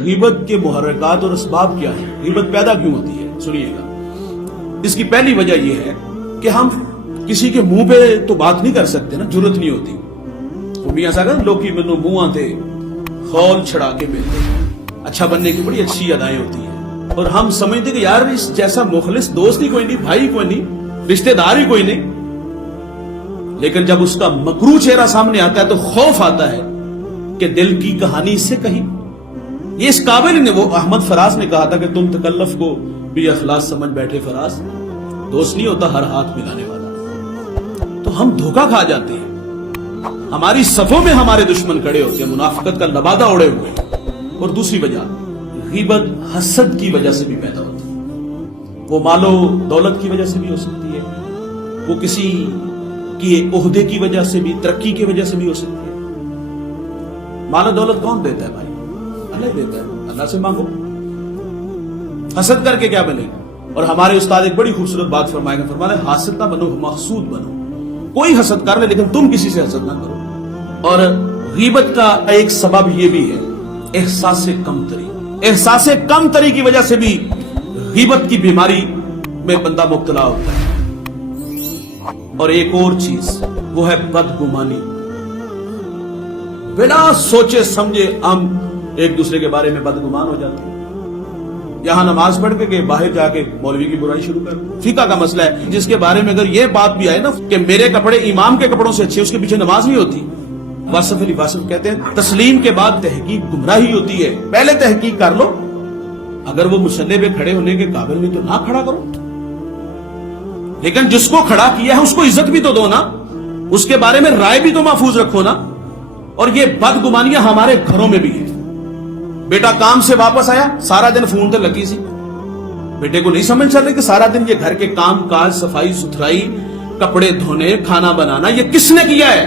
غیبت کے محرکات اور اسباب کیا ہیں، غیبت پیدا کیوں ہوتی ہے، سنیے گا۔ اس کی پہلی وجہ یہ ہے کہ ہم کسی کے منہ پہ تو بات نہیں کر سکتے نا، جرت نہیں ہوتی۔ وہ میاں صاحب لوکی منو منہ آتے خول چھڑا کے ملتے، اچھا بننے کی بڑی اچھی ادائیں ہوتی ہیں، اور ہم سمجھتے کہ یار اس جیسا مخلص دوست ہی کوئی نہیں، بھائی کوئی نہیں، رشتہ دار ہی کوئی نہیں۔ لیکن جب اس کا مکروہ چہرہ سامنے آتا ہے تو خوف آتا ہے کہ دل کی کہانی اس سے کہیں۔ یہ اس قابل نے، وہ احمد فراز نے کہا تھا کہ تم تکلف کو بھی اخلاص سمجھ بیٹھے فراز، دوست نہیں ہوتا ہر ہاتھ ملانے والا۔ تو ہم دھوکہ کھا جاتے ہیں، ہماری صفوں میں ہمارے دشمن کھڑے ہوتے ہیں، منافقت کا لبادہ اڑے ہوئے۔ اور دوسری وجہ غیبت حسد کی وجہ سے بھی پیدا ہوتی ہے، وہ مال و دولت کی وجہ سے بھی ہو سکتی ہے، وہ کسی کی عہدے کی وجہ سے بھی، ترقی کی وجہ سے بھی ہو سکتی ہے۔ مال و دولت کون دیتا ہے بھائی؟ اللہ دیتا ہے، اللہ سے مانگو، حسد کر کے کیا ملے گا؟ اور ہمارے استاد ایک بڑی خوبصورت بات فرمائے گا، فرمانے حاسد نہ بنو محسود بنو، کوئی حسد کر لے لیکن تم کسی سے حسد نہ کرو۔ اور غیبت کا ایک سبب یہ بھی ہے احساس کمتری، احساس کمتری کی وجہ سے بھی غیبت کی بیماری میں بندہ مبتلا ہوتا ہے۔ اور ایک اور چیز وہ ہے بدگمانی، بنا سوچے سمجھے ہم ایک دوسرے کے بارے میں بدگمان ہو جاتے ہیں۔ یہاں نماز پڑھ کے کہ باہر جا کے مولوی کی برائی شروع کر، فقہ کا مسئلہ ہے جس کے بارے میں اگر یہ بات بھی آئے نا کہ میرے کپڑے امام کے کپڑوں سے اچھے، اس کے پیچھے نماز نہیں ہوتی۔ واصف علی واصف کہتے ہیں تسلیم کے بعد تحقیق گمراہی ہوتی ہے، پہلے تحقیق کر لو، اگر وہ مصلی پہ کھڑے ہونے کے قابل نہیں تو نہ کھڑا کرو، لیکن جس کو کھڑا کیا ہے اس کو عزت بھی تو دو نا، اس کے بارے میں رائے بھی تو محفوظ رکھو نا۔ اور یہ بدگمانیاں ہمارے گھروں میں بھی ہیں۔ بیٹا کام سے واپس آیا، سارا دن فون تے لگی سی، بیٹے کو نہیں سمجھ چل رہی کہ سارا دن یہ گھر کے کام کاج، صفائی ستھرائی، کپڑے دھونے، کھانا بنانا یہ کس نے کیا ہے؟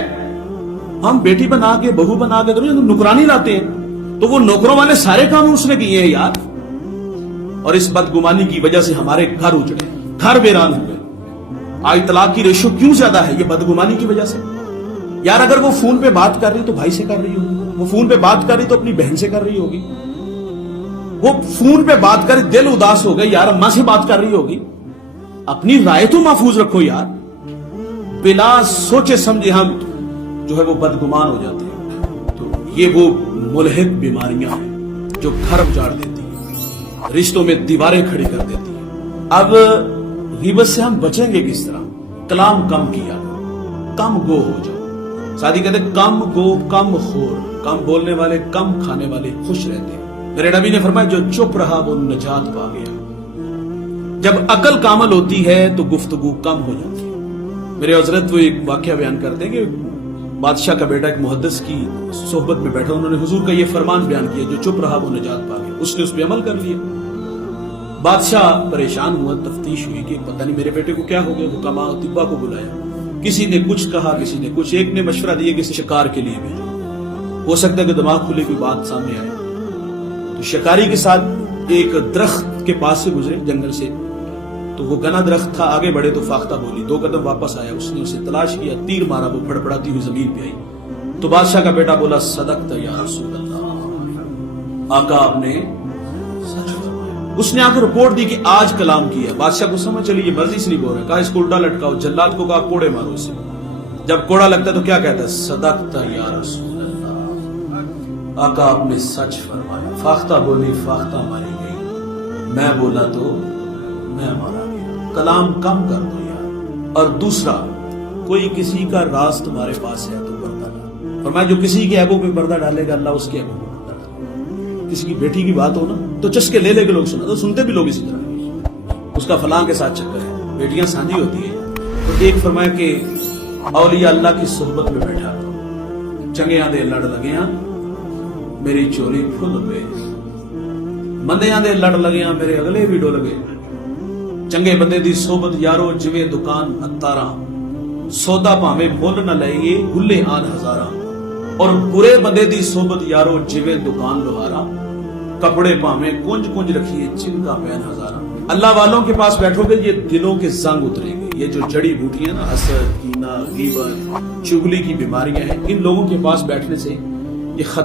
ہم بیٹی بنا کے بہو بنا کے نوکرانی لاتے ہیں، تو وہ نوکروں والے سارے کام اس نے کیے ہیں یار۔ اور اس بدگمانی کی وجہ سے ہمارے گھر اجڑے، گھر ویران ہوئے۔ آج طلاق کی ریشو کیوں زیادہ ہے؟ یہ بدگمانی کی وجہ سے۔ یار اگر وہ فون پہ بات کر رہی تو بھائی سے کر رہی ہوگی، وہ فون پہ بات کر رہی تو اپنی بہن سے کر رہی ہوگی، وہ فون پہ بات کر دل اداس ہو گئے یار اماں سے بات کر رہی ہوگی۔ اپنی رائے تو محفوظ رکھو یار۔ بلا سوچے سمجھے ہم جو ہے وہ بدگمان ہو جاتے ہیں۔ تو یہ وہ ملحق بیماریاں ہیں جو گھر اجاڑ دیتی ہیں، رشتوں میں دیواریں کھڑی کر دیتی ہیں۔ اب غیبت سے ہم بچیں گے کس طرح؟ کلام کم کیا، کم گو ہو جاؤ۔ سادی کہتے کم گو کم خور، کم بولنے والے کم کھانے والے خوش رہتے ہیں۔ میرے نبی نے فرمایا جو چپ رہا وہ نجات پا گیا۔ جب عقل کامل ہوتی ہے تو گفتگو کم ہو جاتی ہے۔ میرے حضرت وہ ایک واقعہ بیان کرتے ہیں کہ بادشاہ کا بیٹا ایک محدث کی صحبت میں بیٹھا، انہوں نے حضور کا یہ فرمان بیان کیا جو چپ رہا وہ نجات پا گیا، اس نے اس پہ عمل کر لیا۔ بادشاہ پریشان ہوا، تفتیش ہوئی کہ پتہ نہیں میرے بیٹے کو کیا ہو گیا، حکماء طباء کو بلایا، کسی نے کچھ کہا، کسی نے کچھ، ایک نے مشورہ دیا کہ اسے شکار کے لیے بھیجو، ہو سکتا ہے کہ دماغ کھلے کوئی بات سامنے آئے۔ تو شکاری کے ساتھ ایک درخت کے پاس سے گزرے جنگل سے، تو وہ گنا درخت تھا، آگے بڑھے تو فاختہ بولی، 2 قدم واپس آیا، اس نے اسے تلاش کیا، تیر مارا، وہ پھڑپڑاتی ہوئی زمین پہ آئی۔ تو بادشاہ کا بیٹا بولا صدقت یا رسول اللہ، آقا آپ نے سچ فرمایا۔ اس نے آ کر رپورٹ دی کہ آج کلام کیا۔ بادشاہ کو سمجھ چلی یہ مرضی سے نہیں بول رہا، کہا اس کو الٹا لٹکاؤ، جلاد کو کہا کوڑے مارو اسے۔ جب کوڑا لگتا تو کیا کہتا ہے؟ صدقت یا رسول اللہ، آقا آپ نے سچ فرمایا۔ فاختہ بولی، فاختہ ماری گئی، میں بولا تو میں مارا گیا۔ کلام کم کر دو یار۔ اور دوسرا، کوئی کسی کا راز تمہارے پاس ہے تو پردہ ڈال، فرمایا جو کسی کے عیبوں پہ پردہ ڈالے گا اللہ اس کے عیبوں پہ پردہ ڈالے گا۔ کسی کی بیٹی کی بات ہو نا تو چسکے لے لے کے لوگ سنا، تو سنتے بھی لوگ اسی طرح، اس کا فلاں کے ساتھ چکر ہے، بیٹیاں سانجھی ہوتی ہیں۔ تو ایک فرمایا کہ اولیاء اللہ کی صحبت میں بیٹھا، چنگیاں دے لڑ لگیاں میری چولی کھل گئے، بندیاں دے لڑ لگیاں میرے اگلے بھی ڈول گئے۔ چنگے بندے دی صحبت یارو جویں دکان اتاراں، سودا پاویں مل نہ لئیے گلے آن ہزاراں۔ اور برے بندے دی صحبت یارو جویں دکان لوہاراں، کپڑے پاویں کنج کنج رکھیے چن کا پین ہزاراں۔ اللہ والوں کے پاس بیٹھو گے یہ دلوں کے زنگ اتریں گے۔ یہ جو جڑی بوٹیاں نا، حسد، کینہ، غیبت، چغلی کی بیماریاں ہیں، ان لوگوں کے پاس بیٹھنے سے یہ ختم